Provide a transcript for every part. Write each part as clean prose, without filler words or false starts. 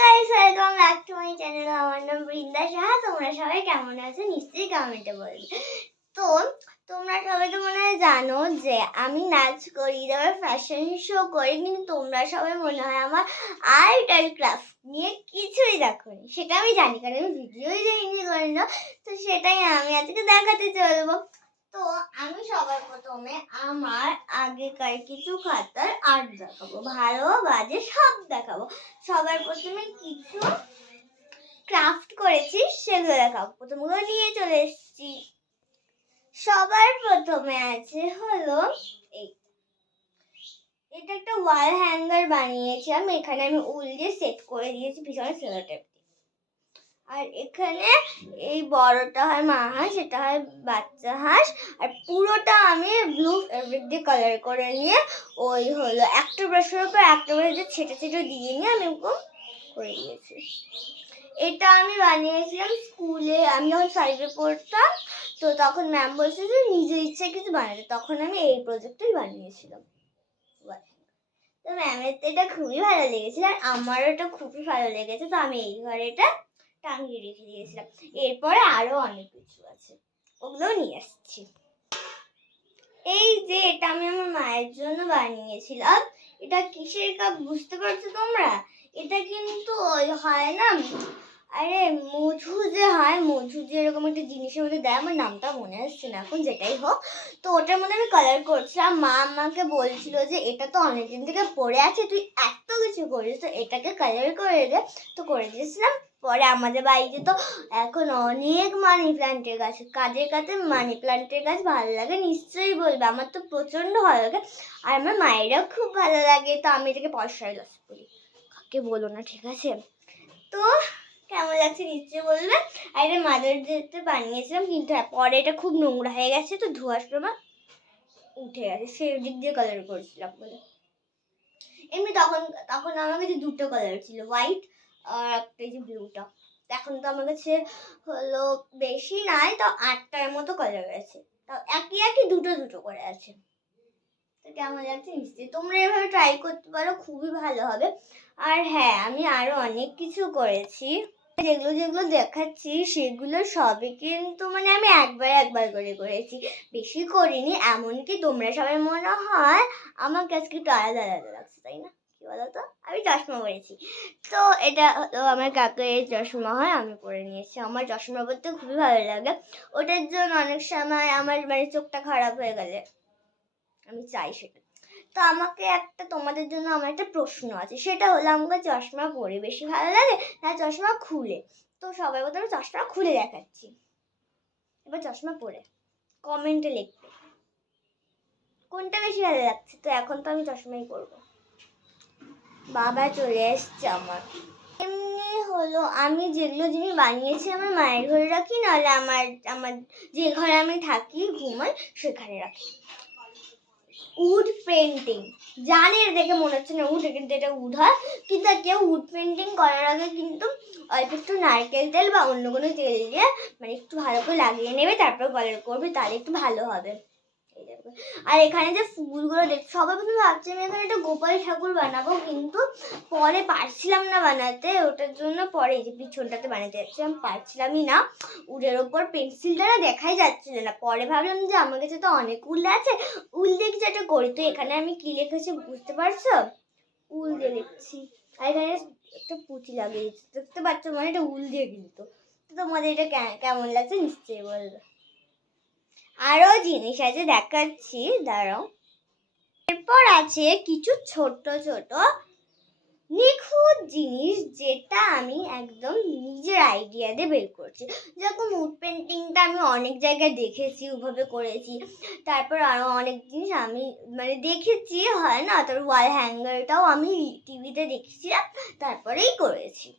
Guys, welcome back to my channel. আমার নাম বৃন্দা সাহা। তোমরা সবাই কেমন আছো নিশ্চয়ই কমেন্টে বলবে। তো তোমরা সবাই তো মনে হয় জানো যে আমি নাচ করি, তারপর ফ্যাশন শো করি, কিন্তু তোমরা সবাই মনে হয় আমার আর্ট আর ক্রাফট নিয়ে কিছুই দেখোনি। সেটা আমি জানি, কারণ আমি ভিডিওই দেখিনি করি না। তো সেটাই আমি আজকে দেখাতে চলবো। তো আমি সবার প্রথমে আমার আগেকার কিছু খাতার আর্ট দেখাবো, ভালো বাজে সব দেখাবো। সবার প্রথমে কিছু ক্রাফট করেছি সেগুলো দেখাবো। প্রথমগুলো নিয়ে চলে এসেছি। সবার প্রথমে আছে হলো এটা একটা ওয়াল হ্যাঙ্গার বানিয়েছিলাম। এখানে আমি উল দিয়ে সেট করে দিয়েছি পিছনে সেলো টেপ। আর এখানে এই বড়টা হয় মা হাঁস, এটা হয় বাচ্চা হাঁস, আর পুরোটা আমি ব্লু ফেব্রিক দিয়ে কালার করে নিয়ে ওই হলো একটা ব্রাশের উপর একটা ব্রাশ দিয়ে ছেটে ছেটে দিয়ে নিয়ে আমি ওরকম করে দিয়েছি। এটা আমি বানিয়েছিলাম স্কুলে, আমি যখন 5-এ পড়তাম। তো তখন ম্যাম বলছে যে নিজের ইচ্ছায় কিছু বানাতে, তখন আমি এই প্রজেক্টটাই বানিয়েছিলাম। তো ম্যামের তো এটা খুবই ভালো লেগেছিল, আর আমারও এটা খুবই ভালো লেগেছে। তো আমি এই ঘরে এটা টাঙিয়ে রেখে দিয়েছিলাম। এরপরে আরো অনেক কিছু আছে, ওগুলো নিয়ে আসছি। এই যে এটা আমি আমার মায়ের জন্য বানিয়েছিলাম। এটা কিসের কাপ বুঝতে পারছো তোমরা? এটা কিন্তু ওই হয় না, আরে মধু যে হয়, মধু যে এরকম একটা জিনিসের মধ্যে দেয়, আমার নামটা মনে আসছে না এখন, যেটাই হোক। তো ওটার মধ্যে আমি কালার করছিলাম। মা আমাকে বলছিল যে এটা তো অনেকদিন থেকে পড়ে আছে, তুই এত কিছু করিস, তো এটাকে কালার করে দে। তো করে দিয়েছিলাম। পরে আমাদের বাড়িতে তো এখন অনেক মানি প্ল্যান্টের গাছ, কাজের কাছে মানি প্ল্যান্টের গাছ ভালো লাগে নিশ্চয়ই বলবে। আমার তো প্রচন্ড ভালো লাগে, আর আমার মায়েরও খুব ভালো লাগে। তো আমি এটাকে পয়সার গাছ বলি, কাকে বলো না, ঠিক আছে? তো কেমন লাগছে নিশ্চয়ই বলবে। আর এটা মাদার ডেতে বানিয়েছিলাম, কিন্তু পরে এটা খুব নোংরা হয়ে গেছে, তো ধোয়ার সময় উঠে গেছে। সেদিক দিয়ে কালার করেছিলাম বলে। এমনি তখন তখন আমার কাছে দুটো কালার ছিল, হোয়াইট আর একটা যে ব্লুটা। এখন তো আমার কাছে হলো বেশি নাই, তো 8টার মতো কালার আছে, তাও একই একই দুটো দুটো করে আছে। তো কেমন লাগছে নিশ্চয়ই তোমরা এভাবে ট্রাই করতে পারো, খুবই ভালো হবে। আর হ্যাঁ, আমি আরো অনেক কিছু করেছি। যেগুলো যেগুলো দেখাচ্ছি সেগুলো সবই কিন্তু মানে আমি একবার একবার করে করেছি, বেশি করিনি। এমনকি তোমরা সবাই মনে হয় আমার কাছে একটু আলাদা আলাদা লাগছে, তাই না? কি বলতো, আমি চশমা পরেছি। তো এটা হলো আমার কাকের চশমা হয়, আমি পরে নিয়েছি। আমার চশমা পরতে খুবই ভালো লাগে। ওটার জন্য অনেক সময় আমার মানে চোখটা খারাপ হয়ে গেলে আমি চাই সেটা। তো আমাকে একটা, তোমাদের জন্য আমার একটা প্রশ্ন আছে, সেটা হলো আমাকে চশমা পরে বেশি ভালো লাগে না চশমা খুলে? তো সবাই বলতে আমি চশমা খুলে দেখাচ্ছি, এবার চশমা পরে কমেন্টে লিখবে কোনটা বেশি ভালো লাগছে। তো এখন তো আমি চশমাই করবো। বাবা চলে এসছে আমার। এমনি হলো আমি যেগুলো জিনিস বানিয়েছি আমার মায়ের ঘরে রাখি, নাহলে আমার আমার যে ঘরে আমি থাকি ঘুমাই সেখানে রাখি। উড পেন্টিং, জানি দেখে মনে হচ্ছে না উড, কিন্তু এটা উড হয়। কিন্তু কেউ উড পেন্টিং করার আগে কিন্তু অল্প একটু নারকেল তেল বা অন্য কোনো তেল দিয়ে মানে একটু ভালো করে লাগিয়ে নেবে, তারপর কালার করবে, তাহলে একটু ভালো হবে। আর এখানে যে ফুলগুলো দেখছি, সবাই প্রথমে ভাবছি আমি এখানে একটা গোপাল ঠাকুর বানাবো, কিন্তু পরে পারছিলাম না বানাতে। ওটার জন্য পরে এই যে পিছনটাতে বানাতে যাচ্ছিলাম, পারছিলামই না। উলের ওপর পেন্সিলটা না দেখাই যাচ্ছিল না। পরে ভাবলাম যে আমার কাছে তো অনেক উল আছে, উল দিয়ে কিছু একটা করি। তো এখানে আমি কি লিখেছি বুঝতে পারছো? উল দিয়ে লিখছি। আর এখানে একটা পুঁতি লাগিয়েছি, দেখতে পাচ্ছ, মানে এটা উল দিয়ে কিন্তু। তো তোমাদের এটা কেমন লাগছে নিশ্চয়ই বলবে। আরো জিনিস আছে দেখাচ্ছি, দাঁড়াও। এরপর আছে কিছু ছোট ছোট নিখুঁত জিনিস, যেটা আমি একদম নিজের আইডিয়া দিয়ে বের করছি। যেরকম উড পেন্টিংটা আমি অনেক জায়গায় দেখেছি, ওভাবে করেছি। তারপর আরো অনেক জিনিস আমি মানে দেখেছি, হয় না? তারপর ওয়াল হ্যাঙ্গারটাও আমি টিভিতে দেখেছিলাম, তারপরেই করেছি।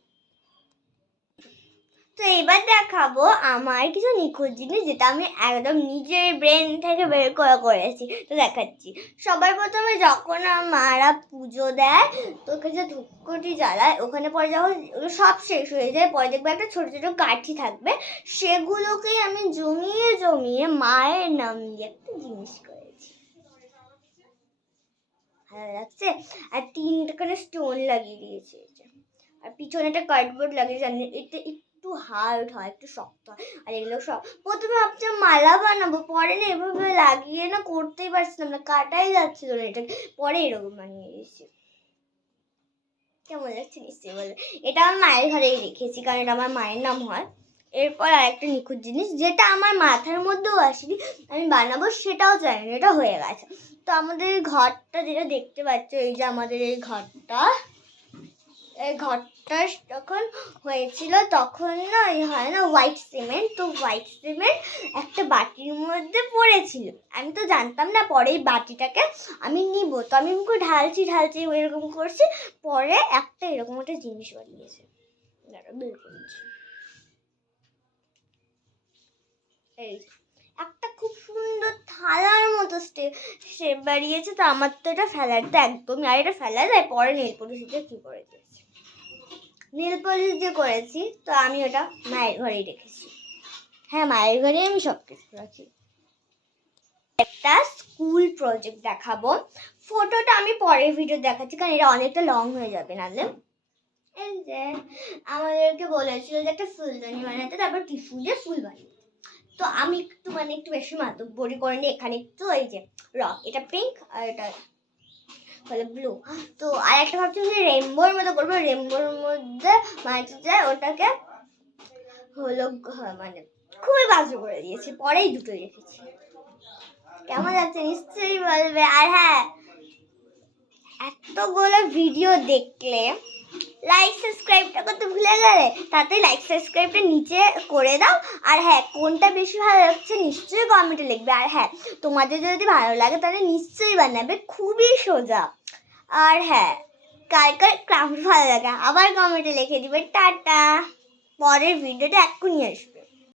তো এবার দেখাবো আমার কিছু নিখুঁত জিনিস, যেটা আমি একদম নিজের ব্রেন থেকে বের করে করেছি। তো দেখাচ্ছি। সবার প্রথমে যখন মারা পুজো দেয়, তো ওখানে যে ধূপকাঠি জ্বালায়, ওখানে পরে যখন ওগুলো সব শেষ হয়ে যায়, পরে দেখবে একটা ছোটো ছোটো কাঠি থাকবে, সেগুলোকেই আমি জমিয়ে জমিয়ে মায়ের নাম দিয়ে একটা জিনিস করেছি। ভালো লাগছে? আর 3টা করে স্টোন লাগিয়ে দিয়েছি। আর পিছনে একটা কার্ডবোর্ড লাগিয়ে জানি এটা একটু হার্ড হয়, একটু শক্ত হয়। আর এগুলো সব প্রথমে ভাবছিলাম মালা বানাবো, পরে না এভাবে লাগিয়ে না করতেই পারছিলাম না, কাটাই যাচ্ছিল না এটা, পরে এরকম বানিয়ে দিয়েছি। কেমন লাগছে নিশ্চয়ই বলবে। এটা আমার মায়ের ঘরেই রেখেছি, কারণ এটা আমার মায়ের নাম হয়। এরপর আরেকটা নিখুঁত জিনিস, যেটা আমার মাথার মধ্যেও আসেনি, আমি বানাবো সেটাও জানি না, এটা হয়ে গেছে। তো আমাদের ঘরটা যেটা দেখতে পাচ্ছ, এই যে আমাদের এই ঘরটা যখন হয়েছিল তখন না হয় না হোয়াইট সিমেন্ট, তো হোয়াইট সিমেন্ট একটা বাটির মধ্যে পড়েছিল। আমি তো জানতাম না, পরে এই বাটিটাকে আমি নিব, তো আমি ঢালছি এরকম করছি, পরে একটা এরকম একটা জিনিস বানিয়েছে। বের করেছি, এই একটা খুব সুন্দর থালার মতো শেপ বাড়িয়েছে। তো আমার তো এটা ফেলার তো একদমই, আর এটা ফেলা যায়, পরে নেল পলিশ দিয়ে কি করে দিয়েছে, নেল পলিশ দিয়ে করেছি। তো আমি ওটা মায়ের ঘরেই রেখেছি। হ্যাঁ, মায়ের ঘরে আমি সব কিছু রাখি। একটা স্কুল প্রজেক্ট দেখাবো, ফটোটা আমি পরের ভিডিও দেখাচ্ছি, কারণ এটা অনেকটা লং হয়ে যাবে নাহলে। এই যে আমাদেরকে বলেছিল যে একটা ফুলদানি বানাতে, তারপর টিস্যু দিয়ে ফুল বানিয়ে। তো আমি একটু বেশি মাতব্বরি করে নিই, এখানে একটু এই যে এটা পিঙ্ক আর এটা হলো ব্লু। তো আর একটা ভাবছি যে রেইনবোর মতো করবো, রেইনবোর মধ্যে ওটাকে হলো মানে খুবই বাজে করে দিয়েছি, পরেই দুটো রেখেছি। কেমন লাগছে নিশ্চয়ই বলবে। আর হ্যাঁ, এতগুলো ভিডিও দেখলে লাইক সাবস্ক্রাইবটা করতে ভুলে গেলে, তাতে লাইক সাবস্ক্রাইবটা নিচে করে দাও। আর হ্যাঁ, কোনটা বেশি ভালো লাগছে নিশ্চয়ই কমেন্টে লিখবে। আর হ্যাঁ, তোমাদের যদি ভালো লাগে তাহলে নিশ্চয়ই বানাবে, খুবই সোজা। আর হ্যাঁ, কার কার ক্রাফট ভালো লাগে আবার কমেন্টে লিখে দিবে। টাটা, পরের ভিডিওটা এক্ষুনি আসবে।